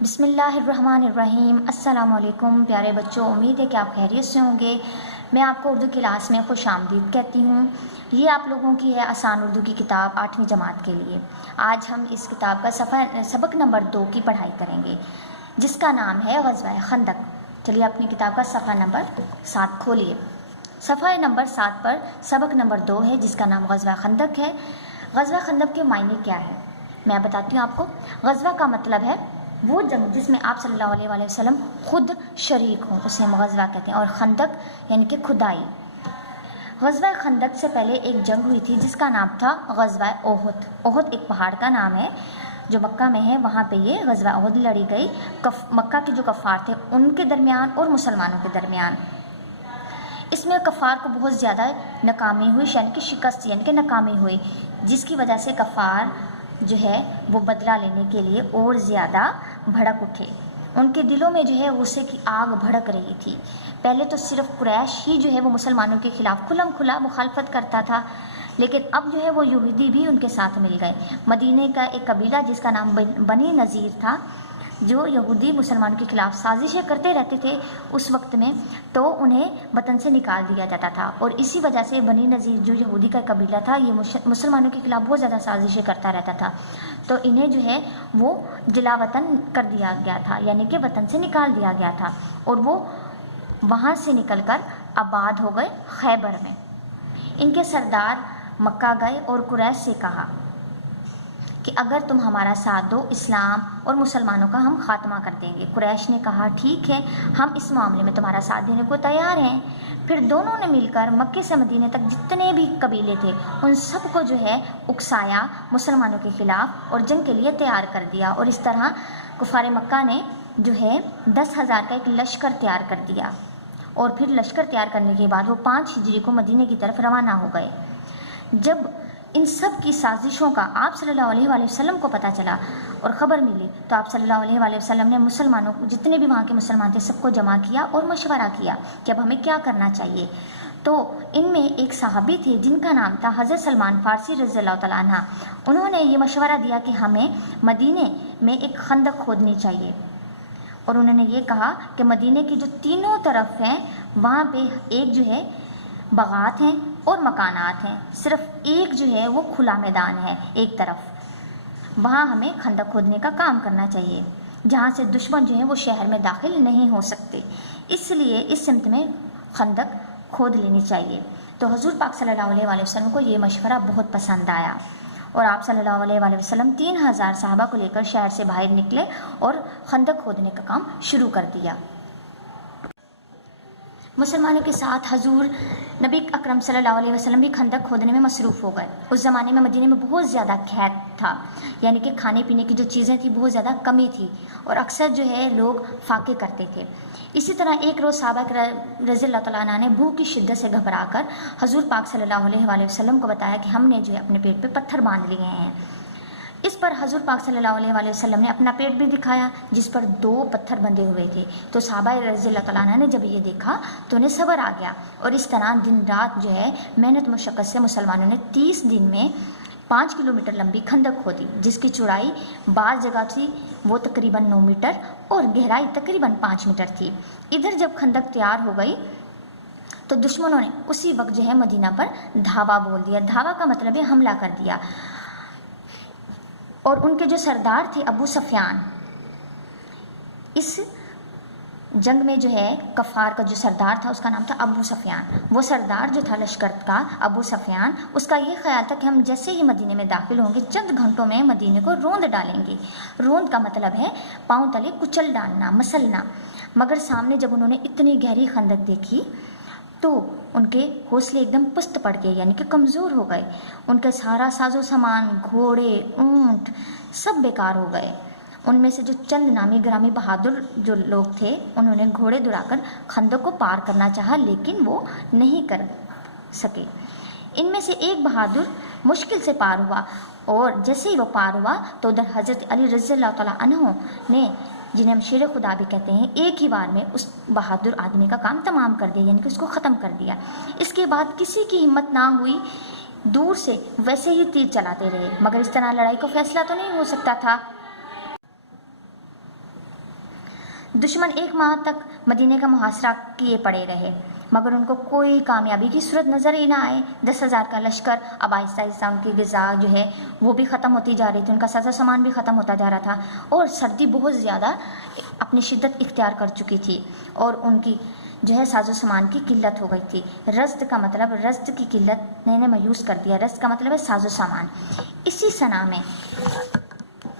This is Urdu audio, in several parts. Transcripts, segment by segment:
بسم اللہ الرحمن الرحیم۔ السلام علیکم پیارے بچوں، امید ہے کہ آپ خیریت سے ہوں گے۔ میں آپ کو اردو کلاس میں خوش آمدید کہتی ہوں۔ یہ آپ لوگوں کی ہے آسان اردو کی کتاب 8ویں جماعت کے لیے۔ آج ہم اس کتاب کا سبق نمبر 2 کی پڑھائی کریں گے، جس کا نام ہے غزوہ خندق۔ چلیے اپنی کتاب کا صفحہ نمبر 7 کھولیے۔ صفحہ نمبر 7 پر سبق نمبر 2 ہے، جس کا نام غزوہ خندق ہے۔ غزوہ خندق کے معنی کیا ہے میں بتاتی ہوں آپ کو۔ غزوہ کا مطلب ہے وہ جنگ جس میں آپ صلی اللہ علیہ وسلم خود شریک ہوں، اسے ہم غزوہ کہتے ہیں، اور خندق یعنی کہ کھدائی۔ غزوہ خندق سے پہلے ایک جنگ ہوئی تھی جس کا نام تھا غزوہ احد۔ احد ایک پہاڑ کا نام ہے جو مکہ میں ہے، وہاں پہ یہ غزوہ احد لڑی گئی مکہ کے جو کفار تھے ان کے درمیان اور مسلمانوں کے درمیان۔ اس میں کفار کو بہت زیادہ ناکامی ہوئی، یعنی کہ شکست یعنی کہ ناکامی ہوئی، جس کی وجہ سے کفار جو ہے وہ بدلہ لینے کے لیے اور زیادہ بھڑک اٹھے۔ ان کے دلوں میں جو ہے غصے کی آگ بھڑک رہی تھی۔ پہلے تو صرف قریش ہی جو ہے وہ مسلمانوں کے خلاف کھلم کھلا مخالفت کرتا تھا، لیکن اب جو ہے وہ یہودی بھی ان کے ساتھ مل گئے۔ مدینے کا ایک قبیلہ جس کا نام بنی نذیر تھا، جو یہودی مسلمانوں کے خلاف سازشیں کرتے رہتے تھے اس وقت میں، تو انہیں وطن سے نکال دیا جاتا تھا، اور اسی وجہ سے بنی نذیر جو یہودی کا قبیلہ تھا یہ مسلمانوں کے خلاف بہت زیادہ سازشیں کرتا رہتا تھا، تو انہیں جو ہے وہ جلا وطن کر دیا گیا تھا، یعنی کہ وطن سے نکال دیا گیا تھا، اور وہ وہاں سے نکل کر آباد ہو گئے خیبر میں۔ ان کے سردار مکہ گئے اور قریش سے کہا کہ اگر تم ہمارا ساتھ دو، اسلام اور مسلمانوں کا ہم خاتمہ کر دیں گے۔ قریش نے کہا ٹھیک ہے، ہم اس معاملے میں تمہارا ساتھ دینے کو تیار ہیں۔ پھر دونوں نے مل کر مکے سے مدینے تک جتنے بھی قبیلے تھے ان سب کو جو ہے اکسایا مسلمانوں کے خلاف اور جنگ کے لیے تیار کر دیا، اور اس طرح کفار مکہ نے جو ہے 10,000 کا ایک لشکر تیار کر دیا، اور پھر لشکر تیار کرنے کے بعد وہ 5 ہجری کو مدینے کی طرف روانہ ہو گئے۔ جب ان سب کی سازشوں کا آپ صلی اللہ علیہ وسلم کو پتہ چلا اور خبر ملی، تو آپ صلی اللہ علیہ وسلم نے مسلمانوں کو، جتنے بھی وہاں کے مسلمان تھے، سب کو جمع کیا اور مشورہ کیا کہ اب ہمیں کیا کرنا چاہیے۔ تو ان میں ایک صحابی تھے جن کا نام تھا حضرت سلمان فارسی رضی اللہ تعالیٰ عنہ۔ انہوں نے یہ مشورہ دیا کہ ہمیں مدینے میں ایک خندق کھودنی چاہیے، اور انہوں نے یہ کہا کہ مدینے کی جو تینوں طرف ہیں وہاں پہ ایک جو ہے باغات ہیں اور مکانات ہیں، صرف ایک جو ہے وہ کھلا میدان ہے ایک طرف، وہاں ہمیں خندق کھودنے کا کام کرنا چاہیے جہاں سے دشمن جو ہے وہ شہر میں داخل نہیں ہو سکتے، اس لیے اس سمت میں خندق کھود لینی چاہیے۔ تو حضور پاک صلی اللہ علیہ وسلم کو یہ مشورہ بہت پسند آیا، اور آپ صلی اللہ علیہ وسلم 3,000 صحابہ کو لے کر شہر سے باہر نکلے اور خندق کھودنے کا کام شروع کر دیا۔ مسلمانوں کے ساتھ حضور نبی اکرم صلی اللہ علیہ وسلم بھی خندق کھودنے میں مصروف ہو گئے۔ اس زمانے میں مدینے میں بہت زیادہ قحط تھا، یعنی کہ کھانے پینے کی جو چیزیں تھیں بہت زیادہ کمی تھی، اور اکثر جو ہے لوگ فاقے کرتے تھے۔ اسی طرح ایک روز صحابہ رضی اللہ تعالیٰ عنہ نے بھوک کی شدت سے گھبرا کر حضور پاک صلی اللہ علیہ وسلم کو بتایا کہ ہم نے جو ہے اپنے پیٹ پہ پتھر باندھ لیے ہیں۔ اس پر حضور پاک صلی اللہ علیہ وسلم نے اپنا پیٹ بھی دکھایا جس پر 2 پتھر بندھے ہوئے تھے۔ تو صحابہ رضی اللہ تعالیٰ عنہ نے جب یہ دیکھا تو انہیں صبر آ گیا، اور اس طرح دن رات جو ہے محنت مشقت سے مسلمانوں نے 30 دن میں 5 کلومیٹر لمبی خندق کھودی، جس کی چوڑائی بعض جگہ تھی وہ تقریباً 9 میٹر اور گہرائی تقریباً 5 میٹر تھی۔ ادھر جب خندق تیار ہو گئی تو دشمنوں نے اسی وقت جو ہے مدینہ پر دھاوا بول دیا۔ دھاوا کا مطلب ہے حملہ کر دیا، اور ان کے جو سردار تھے ابو سفیان، اس جنگ میں جو ہے کفار کا جو سردار تھا اس کا نام تھا ابو سفیان۔ وہ سردار جو تھا لشکر کا ابو سفیان، اس کا یہ خیال تھا کہ ہم جیسے ہی مدینے میں داخل ہوں گے چند گھنٹوں میں مدینے کو روند ڈالیں گے۔ روند کا مطلب ہے پاؤں تلے کچل ڈالنا، مسلنا۔ مگر سامنے جب انہوں نے اتنی گہری خندق دیکھی تو ان کے حوصلے ایک دم پست پڑ گئے، یعنی کہ کمزور ہو گئے۔ ان کے سارا ساز و سامان، گھوڑے، اونٹ سب بیکار ہو گئے۔ ان میں سے جو چند نامی گرامی بہادر جو لوگ تھے انہوں نے گھوڑے دوڑا کر خندق کو پار کرنا چاہا، لیکن وہ نہیں کر سکے۔ ان میں سے ایک بہادر مشکل سے پار ہوا، اور جیسے ہی وہ پار ہوا تو ادھر حضرت علی رضی اللہ تعالیٰ عنہ نے، جنہیں ہم شیر خدا بھی کہتے ہیں، ایک ہی بار میں اس بہادر آدمی کا کام تمام کر دیا، یعنی کہ اس کو ختم کر دیا۔ اس کے بعد کسی کی ہمت نہ ہوئی، دور سے ویسے ہی تیر چلاتے رہے، مگر اس طرح لڑائی کو فیصلہ تو نہیں ہو سکتا تھا۔ دشمن 1 ماہ تک مدینے کا محاصرہ کیے پڑے رہے، مگر ان کو کوئی کامیابی کی صورت نظر ہی نہ آئے۔ 10,000 کا لشکر، اب آہستہ آہستہ ان کی غذا جو ہے وہ بھی ختم ہوتی جا رہی تھی، ان کا ساز و سامان بھی ختم ہوتا جا رہا تھا، اور سردی بہت زیادہ اپنی شدت اختیار کر چکی تھی، اور ان کی جو ہے ساز و سامان کی قلت ہو گئی تھی۔ رزد کا مطلب، رزد کی قلت نے مایوس کر دیا، رزد کا مطلب ہے ساز و سامان۔ اسی سنہ میں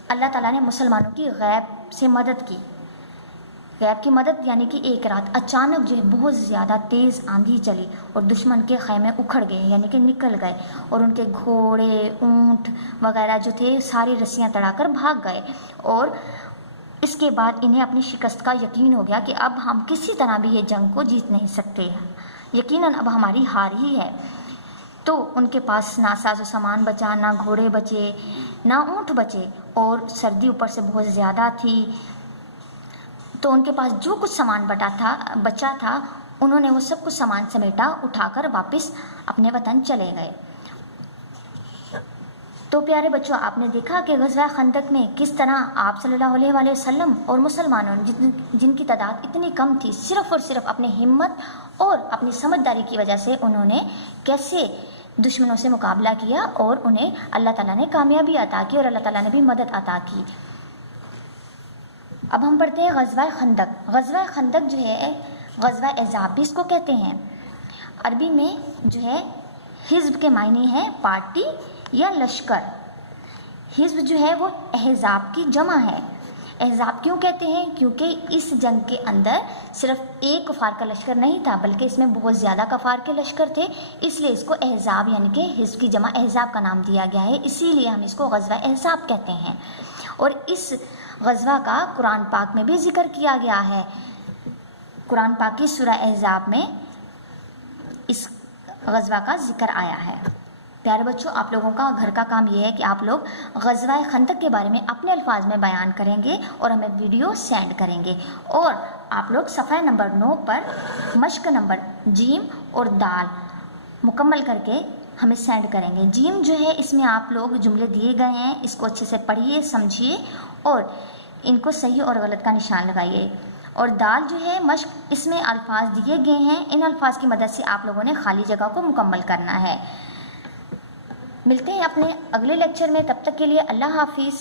اللہ تعالیٰ نے مسلمانوں کی غیب سے مدد کی۔ غیب کی مدد یعنی کہ ایک رات اچانک جو ہے بہت زیادہ تیز آندھی چلی اور دشمن کے خیمے اکھڑ گئے، یعنی کہ نکل گئے، اور ان کے گھوڑے، اونٹ وغیرہ جو تھے ساری رسیاں تڑا کر بھاگ گئے، اور اس کے بعد انہیں اپنی شکست کا یقین ہو گیا کہ اب ہم کسی طرح بھی یہ جنگ کو جیت نہیں سکتے، یقیناً اب ہماری ہار ہی ہے۔ تو ان کے پاس نہ ساز و سامان بچا، نہ گھوڑے بچے، نہ اونٹ بچے، اور سردی اوپر سے بہت زیادہ تھی، تو ان کے پاس جو کچھ سامان بچا تھا انہوں نے وہ سب کچھ سامان سمیٹا، اٹھا کر واپس اپنے وطن چلے گئے۔ تو پیارے بچوں، آپ نے دیکھا کہ غزوہ خندق میں کس طرح آپ صلی اللہ علیہ وآلہ وسلم اور مسلمانوں جن کی تعداد اتنی کم تھی، صرف اور صرف اپنی ہمت اور اپنی سمجھداری کی وجہ سے انہوں نے کیسے دشمنوں سے مقابلہ کیا، اور انہیں اللہ تعالیٰ نے کامیابی عطا کی، اور اللہ تعالیٰ نے بھی مدد عطا کی۔ اب ہم پڑھتے ہیں غزوہ خندق۔ غزوہ خندق جو ہے، غزوہ احزاب بھی اس کو کہتے ہیں۔ عربی میں جو ہے حزب کے معنی ہے پارٹی یا لشکر۔ حزب جو ہے وہ احزاب کی جمع ہے۔ احزاب کیوں کہتے ہیں؟ کیونکہ اس جنگ کے اندر صرف ایک کفار کا لشکر نہیں تھا، بلکہ اس میں بہت زیادہ کفار کے لشکر تھے، اس لیے اس کو احزاب یعنی کہ حزب کی جمع احزاب کا نام دیا گیا ہے، اسی لیے ہم اس کو غزوہ احزاب کہتے ہیں۔ اور اس غزوہ کا قرآن پاک میں بھی ذکر کیا گیا ہے۔ قرآن پاک کی سورہ احزاب میں اس غزوہ کا ذکر آیا ہے۔ پیارے بچوں، آپ لوگوں کا گھر کا کام یہ ہے کہ آپ لوگ غزوہ خندق کے بارے میں اپنے الفاظ میں بیان کریں گے اور ہمیں ویڈیو سینڈ کریں گے، اور آپ لوگ صفحہ نمبر 9 پر مشق نمبر جیم اور دال مکمل کر کے ہمیں سینڈ کریں گے۔ جیم جو ہے اس میں آپ لوگ جملے دیے گئے ہیں، اس کو اچھے سے پڑھیے، سمجھیے اور ان کو صحیح اور غلط کا نشان لگائیے۔ اور دال جو ہے مشق، اس میں الفاظ دیے گئے ہیں، ان الفاظ کی مدد سے آپ لوگوں نے خالی جگہ کو مکمل کرنا ہے۔ ملتے ہیں اپنے اگلے لیکچر میں، تب تک کے لیے اللہ حافظ۔